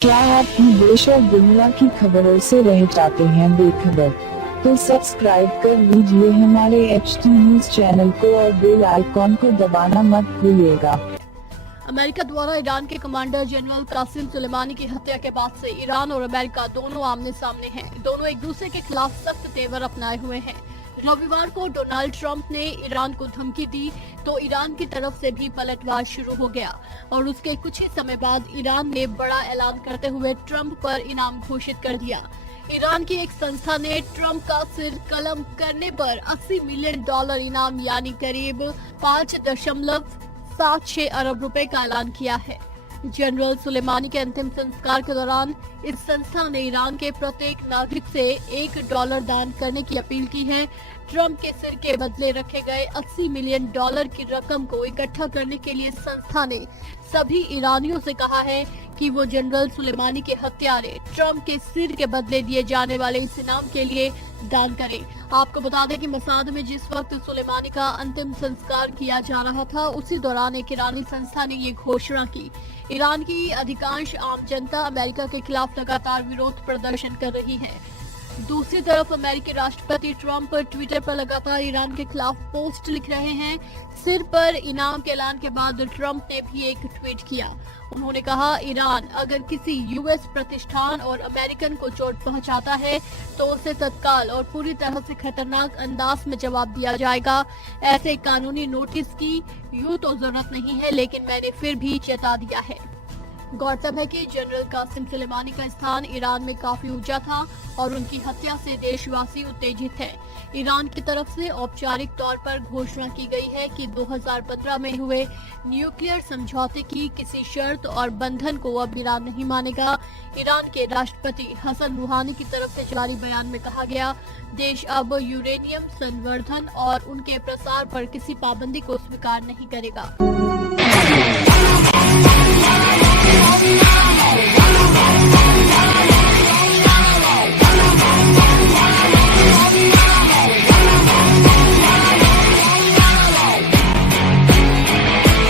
क्या आप भी देश और दुनिया की खबरों से रह जाते हैं बेखबर? तो सब्सक्राइब कर लीजिए हमारे HT न्यूज चैनल को और बेल आइकॉन को दबाना मत भूलिएगा। अमेरिका द्वारा ईरान के कमांडर जनरल कासिम सुलेमानी की हत्या के बाद से ईरान और अमेरिका दोनों आमने सामने हैं। दोनों एक दूसरे के खिलाफ सख्त तेवर अपनाए हुए हैं। रविवार को डोनाल्ड ट्रंप ने ईरान को धमकी दी तो ईरान की तरफ से भी पलटवार शुरू हो गया और उसके कुछ ही समय बाद ईरान ने बड़ा ऐलान करते हुए ट्रंप पर इनाम घोषित कर दिया। ईरान की एक संस्था ने ट्रंप का सिर कलम करने पर $80 मिलियन इनाम यानी करीब 5.76 अरब रुपए का ऐलान किया है। जनरल सुलेमानी के अंतिम संस्कार के दौरान इस संस्था ने ईरान के प्रत्येक नागरिक से $1 दान करने की अपील की है। ट्रंप के सिर के बदले रखे गए $80 मिलियन की रकम को इकट्ठा करने के लिए संस्था ने सभी ईरानियों से कहा है कि वो जनरल सुलेमानी के हत्यारे ट्रंप के सिर के बदले दिए जाने वाले इस इनाम के लिए दान करें। आपको बता दें कि मसाद में जिस वक्त सुलेमानी का अंतिम संस्कार किया जा रहा था उसी दौरान एक ईरानी संस्था ने ये घोषणा की। ईरान की अधिकांश आम जनता अमेरिका के खिलाफ लगातार विरोध प्रदर्शन कर रही है। दूसरी तरफ अमेरिकी राष्ट्रपति ट्रंप ट्विटर पर लगातार ईरान के खिलाफ पोस्ट लिख रहे हैं। सिर पर इनाम के ऐलान के बाद ट्रंप ने भी एक ट्वीट किया। उन्होंने कहा, ईरान अगर किसी यूएस प्रतिष्ठान और अमेरिकन को चोट पहुंचाता है तो उसे तत्काल और पूरी तरह से खतरनाक अंदाज में जवाब दिया जाएगा। ऐसे कानूनी नोटिस की यूं तो जरूरत नहीं है, लेकिन मैंने फिर भी चेता दिया है। गौरतलब है कि जनरल कासिम सुलेमानी का स्थान ईरान में काफी ऊंचा था और उनकी हत्या से देशवासी उत्तेजित है। ईरान की तरफ से औपचारिक तौर पर घोषणा की गई है कि 2015 में हुए न्यूक्लियर समझौते की किसी शर्त और बंधन को अब ईरान नहीं मानेगा। ईरान के राष्ट्रपति हसन रूहानी की तरफ से जारी बयान में कहा गया, देश अब यूरेनियम संवर्धन और उनके प्रसार पर किसी पाबंदी को स्वीकार नहीं करेगा।